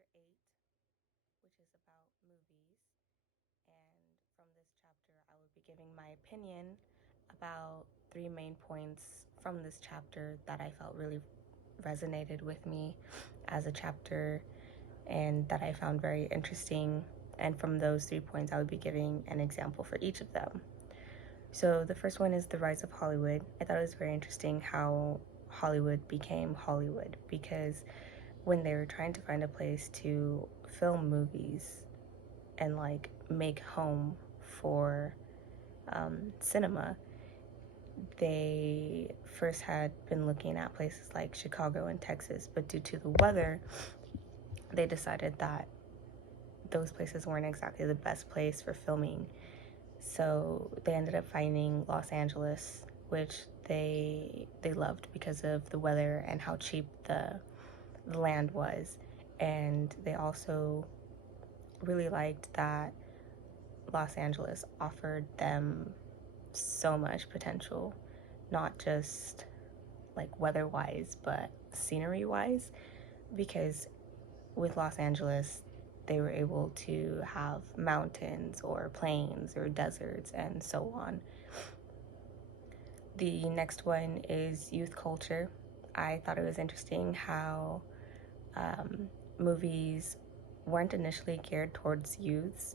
chapter 8, which is about movies. And from this chapter, I will be giving my opinion about three main points from this chapter that I felt really resonated with me as a chapter and that I found very interesting. And from those 3 points, I would be giving an example for each of them. So the first one is the rise of Hollywood. I thought it was very interesting how Hollywood became Hollywood, because when they were trying to find a place to film movies and like make home for cinema, they first had been looking at places like Chicago and Texas, but due to the weather, they decided that those places weren't exactly the best place for filming. So they ended up finding Los Angeles, which they loved because of the weather and how cheap the land was. And they also really liked that Los Angeles offered them so much potential, not just like weather wise, but scenery wise, because with Los Angeles, they were able to have mountains or plains or deserts and so on. The next one is youth culture. I thought it was interesting how movies weren't initially geared towards youths.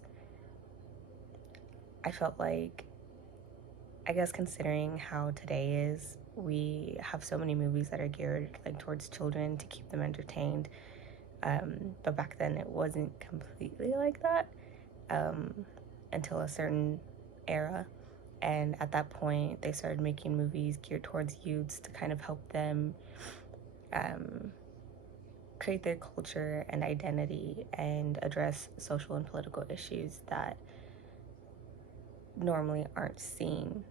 I felt like, I guess considering how today is, we have so many movies that are geared like towards children to keep them entertained. But back then it wasn't completely like that until a certain era. And at that point, they started making movies geared towards youths to kind of help them create their culture and identity and address social and political issues that normally aren't seen.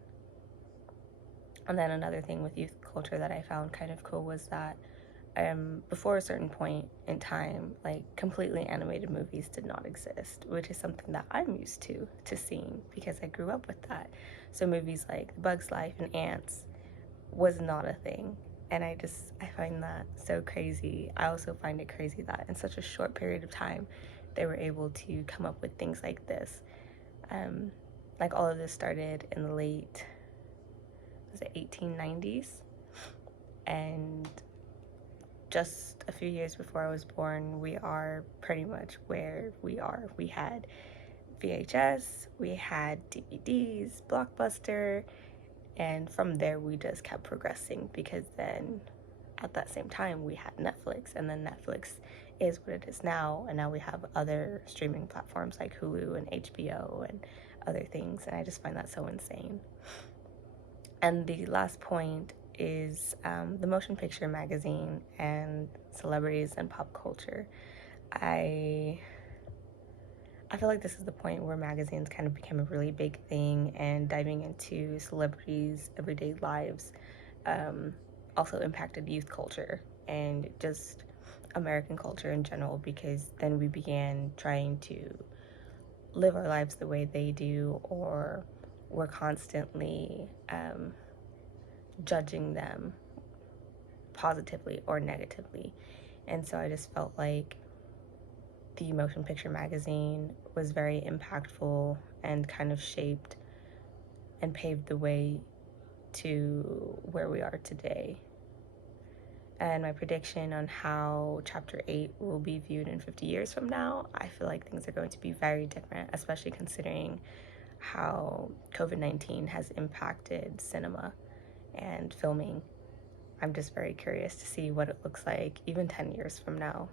And then another thing with youth culture that I found kind of cool was that before a certain point in time, like completely animated movies did not exist, which is something that I'm used to seeing because I grew up with that. So movies like Bug's Life and Ants was not a thing. And I find that so crazy. I also find it crazy that in such a short period of time, they were able to come up with things like this. Like all of this started in the late, was it 1890s? And just a few years before I was born, we are pretty much where we are. We had VHS, we had DVDs, Blockbuster, and from there we just kept progressing, because then at that same time we had Netflix, and then Netflix is what it is now, and now we have other streaming platforms like Hulu and HBO and other things, and I just find that so insane. And the last point is the motion picture magazine and celebrities and pop culture. I feel like this is the point where magazines kind of became a really big thing, and diving into celebrities' everyday lives also impacted youth culture and just American culture in general, because then we began trying to live our lives the way they do, or we're constantly judging them positively or negatively. And so I just felt like the motion picture magazine was very impactful and kind of shaped and paved the way to where we are today. And my prediction on how chapter 8 will be viewed in 50 years from now, I feel like things are going to be very different, especially considering how COVID-19 has impacted cinema and filming. I'm just very curious to see what it looks like even 10 years from now.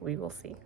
We will see.